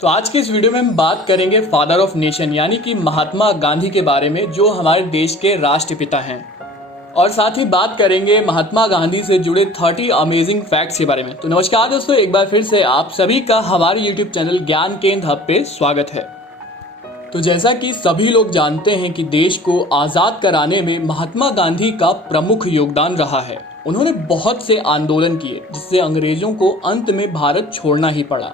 तो आज के इस वीडियो में हम बात करेंगे फादर ऑफ नेशन यानी कि महात्मा गांधी के बारे में, जो हमारे देश के राष्ट्रपिता हैं। और साथ ही बात करेंगे महात्मा गांधी से जुड़े 30 अमेजिंग फैक्ट्स के बारे में। तो नमस्कार दोस्तों, एक बार फिर से आप सभी का हमारे यूट्यूब चैनल ज्ञान केंद्र हब पे स्वागत है। तो जैसा कि सभी लोग जानते हैं कि देश को आज़ाद कराने में महात्मा गांधी का प्रमुख योगदान रहा है। उन्होंने बहुत से आंदोलन किए जिससे अंग्रेजों को अंत में भारत छोड़ना ही पड़ा।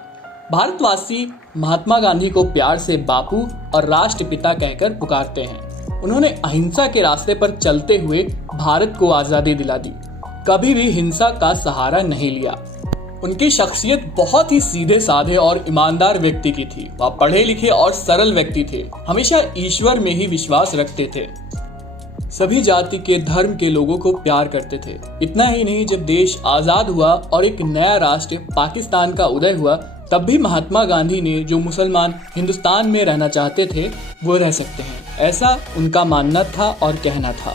भारतवासी महात्मा गांधी को प्यार से बापू और राष्ट्रपिता कहकर पुकारते हैं। उन्होंने अहिंसा के रास्ते पर चलते हुए भारत को आज़ादी दिला दी, कभी भी हिंसा का सहारा नहीं लिया। उनकी शख्सियत बहुत ही सीधे साधे और ईमानदार व्यक्ति की थी। वह पढ़े लिखे और सरल व्यक्ति थे, हमेशा ईश्वर में ही विश्वास रखते थे, सभी जाति के धर्म के लोगों को प्यार करते थे। इतना ही नहीं, जब देश आज़ाद हुआ और एक नया राष्ट्र पाकिस्तान का उदय हुआ, तब भी महात्मा गांधी ने जो मुसलमान हिंदुस्तान में रहना चाहते थे वो रह सकते हैं, ऐसा उनका मानना था और कहना था।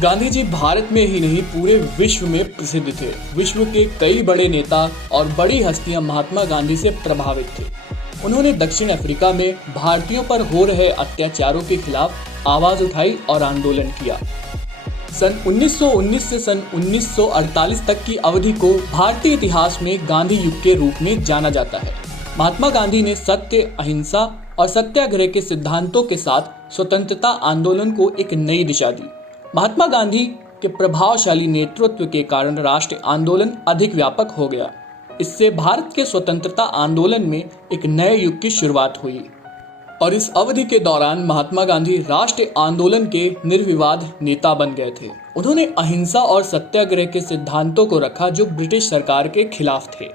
गांधी जी भारत में ही नहीं पूरे विश्व में प्रसिद्ध थे। विश्व के कई बड़े नेता और बड़ी हस्तियां महात्मा गांधी से प्रभावित थे। उन्होंने दक्षिण अफ्रीका में भारतीयों पर हो रहे अत्याचारों के खिलाफ आवाज उठाई और आंदोलन किया। सन 1919 से सन 1948 तक की अवधि को भारतीय इतिहास में गांधी युग के रूप में जाना जाता है। महात्मा गांधी ने सत्य, अहिंसा और सत्याग्रह के सिद्धांतों के साथ स्वतंत्रता आंदोलन को एक नई दिशा दी। महात्मा गांधी के प्रभावशाली नेतृत्व के कारण राष्ट्रीय आंदोलन अधिक व्यापक हो गया। इससे भारत के स्वतंत्रता आंदोलन में एक नए युग की शुरुआत हुई और इस अवधि के दौरान महात्मा गांधी राष्ट्रीय आंदोलन के निर्विवाद नेता बन गए थे। उन्होंने अहिंसा और सत्याग्रह के सिद्धांतों को रखा जो ब्रिटिश सरकार के खिलाफ थे।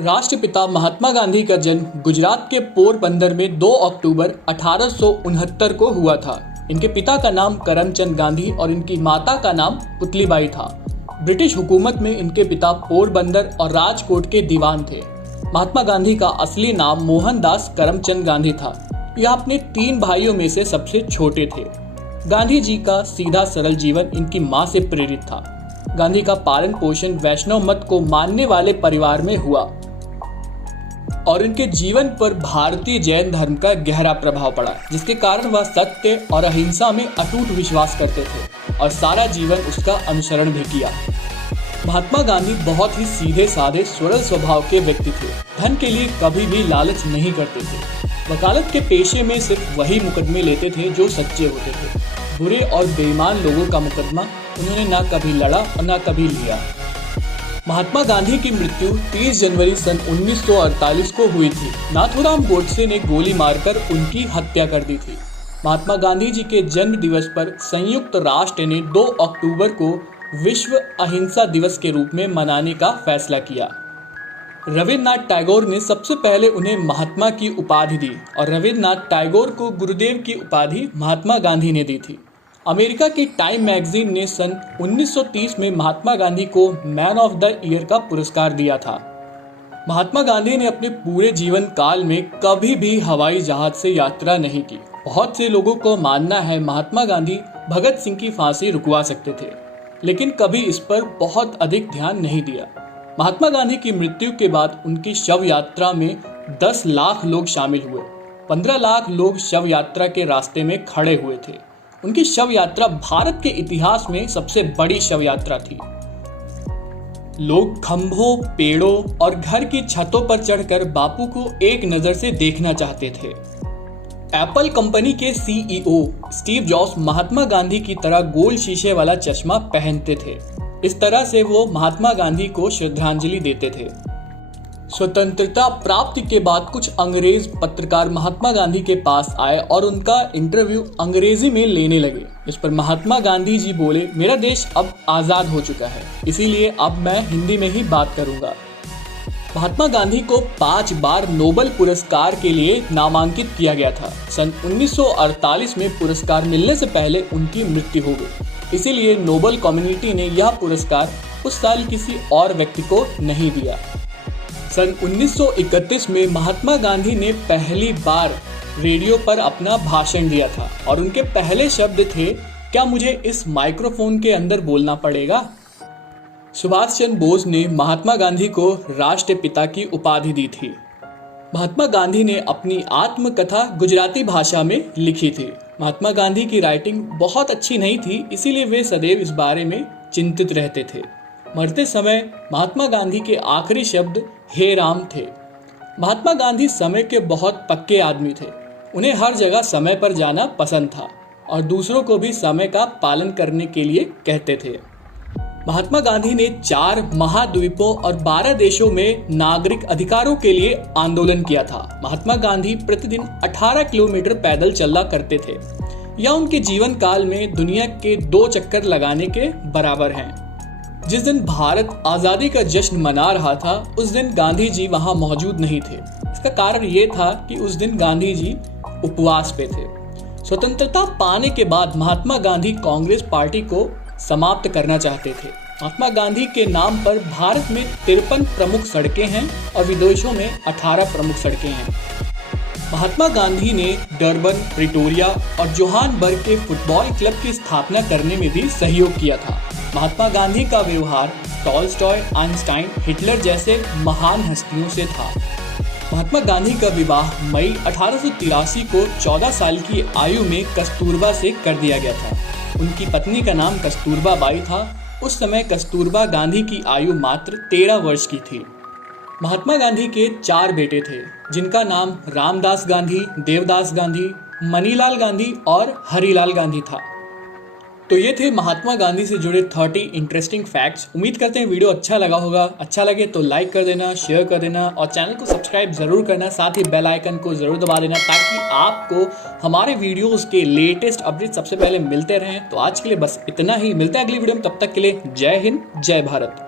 राष्ट्रपिता महात्मा गांधी का जन्म गुजरात के पोरबंदर में 2 अक्टूबर 1869 को हुआ था। इनके पिता का नाम करमचंद गांधी और इनकी माता का नाम पुतलीबाई था। ब्रिटिश हुकूमत में इनके पिता पोरबंदर और राजकोट के दीवान थे। महात्मा गांधी का असली नाम मोहनदास करमचंद गांधी था। यह अपने 3 भाइयों में से सबसे छोटे थे। गांधी जी का सीधा सरल जीवन इनकी मां से प्रेरित था। गांधी का पालन पोषण वैष्णव मत को मानने वाले परिवार में हुआ और इनके जीवन पर भारतीय जैन धर्म का गहरा प्रभाव पड़ा, जिसके कारण वह सत्य और अहिंसा में अटूट विश्वास करते थे और सारा जीवन उसका अनुसरण भी किया। महात्मा गांधी बहुत ही सीधे साधे सरल स्वभाव के व्यक्ति थे। धन के लिए कभी भी लालच नहीं करते थे। वकालत के पेशे में सिर्फ वही मुकदमे लेते थे जो सच्चे होते थे। बुरे और बेईमान लोगों का मुकदमा उन्होंने ना कभी लड़ा और ना कभी लिया। महात्मा गांधी की मृत्यु 30 जनवरी सन 1948 को हुई थी। नाथूराम गोडसे ने गोली मारकर उनकी हत्या कर दी थी। महात्मा गांधी जी के जन्म दिवस पर संयुक्त राष्ट्र ने 2 अक्टूबर को विश्व अहिंसा दिवस के रूप में मनाने का फैसला किया। रविन्द्रनाथ टैगोर ने सबसे पहले उन्हें महात्मा की उपाधि दी और रविन्द्रनाथ टैगोर को गुरुदेव की उपाधि महात्मा गांधी ने दी थी। अमेरिका की टाइम मैगजीन ने सन 1930 में महात्मा गांधी को मैन ऑफ द ईयर का पुरस्कार दिया था। महात्मा गांधी ने अपने पूरे जीवन काल में कभी भी हवाई जहाज से यात्रा नहीं की। बहुत से लोगों को मानना है महात्मा गांधी भगत सिंह की फांसी रुकवा सकते थे, लेकिन कभी इस पर बहुत अधिक ध्यान नहीं दिया। महात्मा गांधी की मृत्यु के बाद उनकी शव यात्रा में 10 लाख लोग शामिल हुए। 15 लाख लोग शव यात्रा के रास्ते में खड़े हुए थे। उनकी शव यात्रा भारत के इतिहास में सबसे बड़ी शव यात्रा थी। लोग खंभों, पेड़ों और घर की छतों पर चढ़कर बापू को एक नजर से देखना चाहते थे। एप्पल कंपनी के CEO Steve jobs Mahatma Gandhi की तरह गोल शीशे वाला चश्मा पहनते थे। इस तरह से वो महात्मा गांधी को श्रद्धांजलि देते थे। स्वतंत्रता प्राप्ति के बाद कुछ अंग्रेज पत्रकार महात्मा गांधी के पास आए और उनका इंटरव्यू अंग्रेजी में लेने लगे। इस पर महात्मा गांधी जी बोले, मेरा देश अब आजाद हो चुका है, इसीलिए अब मैं हिंदी में ही बात करूंगा। महात्मा गांधी को 5 बार नोबेल पुरस्कार के लिए नामांकित किया गया था। सन 1948 में पुरस्कार मिलने से पहले उनकी मृत्यु हो गई, इसीलिए नोबेल कम्युनिटी ने यह पुरस्कार उस साल किसी और व्यक्ति को नहीं दिया। सन 1931 में महात्मा गांधी ने पहली बार रेडियो पर अपना भाषण दिया था और उनके पहले शब्द थे, क्या मुझे इस माइक्रोफोन के अंदर बोलना पड़ेगा? सुभाष चंद्र बोस ने महात्मा गांधी को राष्ट्रपिता की उपाधि दी थी। महात्मा गांधी ने अपनी आत्मकथा गुजराती भाषा में लिखी थी। महात्मा गांधी की राइटिंग बहुत अच्छी नहीं थी, इसीलिए वे सदैव इस बारे में चिंतित रहते थे। मरते समय महात्मा गांधी के आखिरी शब्द हे राम थे। महात्मा गांधी समय के बहुत पक्के आदमी थे। उन्हें हर जगह समय पर जाना पसंद था और दूसरों को भी समय का पालन करने के लिए कहते थे। महात्मा गांधी ने 4 महाद्वीपों और 12 देशों में नागरिक अधिकारों के लिए आंदोलन किया था। महात्मा गांधी प्रतिदिन 18 किलोमीटर पैदल चला करते थे। यह उनके जीवन काल में दुनिया के 2 चक्कर लगाने के बराबर हैं। जिस दिन भारत आजादी का जश्न मना रहा था, उस दिन गांधी जी वहां मौजूद नहीं थे। इसका कारण ये था कि उस दिन गांधी जी उपवास पे थे। स्वतंत्रता पाने के बाद महात्मा गांधी कांग्रेस पार्टी को समाप्त करना चाहते थे। महात्मा गांधी के नाम पर भारत में 53 प्रमुख सड़कें हैं और विदेशों में 18 प्रमुख सड़कें हैं। महात्मा गांधी ने डरबन, प्रिटोरिया और जोहानबर्ग के फुटबॉल क्लब की स्थापना करने में भी सहयोग किया था। महात्मा गांधी का व्यवहार टॉलस्टॉय, आइंस्टाइन, हिटलर जैसे महान हस्तियों से था। महात्मा गांधी का विवाह मई 1883 को 14 साल की आयु में कस्तूरबा से कर दिया गया था। उनकी पत्नी का नाम कस्तूरबा बाई था। उस समय कस्तूरबा गांधी की आयु मात्र 13 वर्ष की थी। महात्मा गांधी के 4 बेटे थे, जिनका नाम रामदास गांधी, देवदास गांधी, मनीलाल गांधी और हरिलाल गांधी था। तो ये थे महात्मा गांधी से जुड़े 30 इंटरेस्टिंग फैक्ट्स। उम्मीद करते हैं वीडियो अच्छा लगा होगा। अच्छा लगे तो लाइक कर देना, शेयर कर देना और चैनल को सब्सक्राइब जरूर करना। साथ ही बेल आइकन को जरूर दबा देना ताकि आपको हमारे वीडियोस के लेटेस्ट अपडेट सबसे पहले मिलते रहें। तो आज के लिए बस इतना ही। मिलते हैं अगली वीडियो में, तब तक के लिए जय हिंद, जय भारत।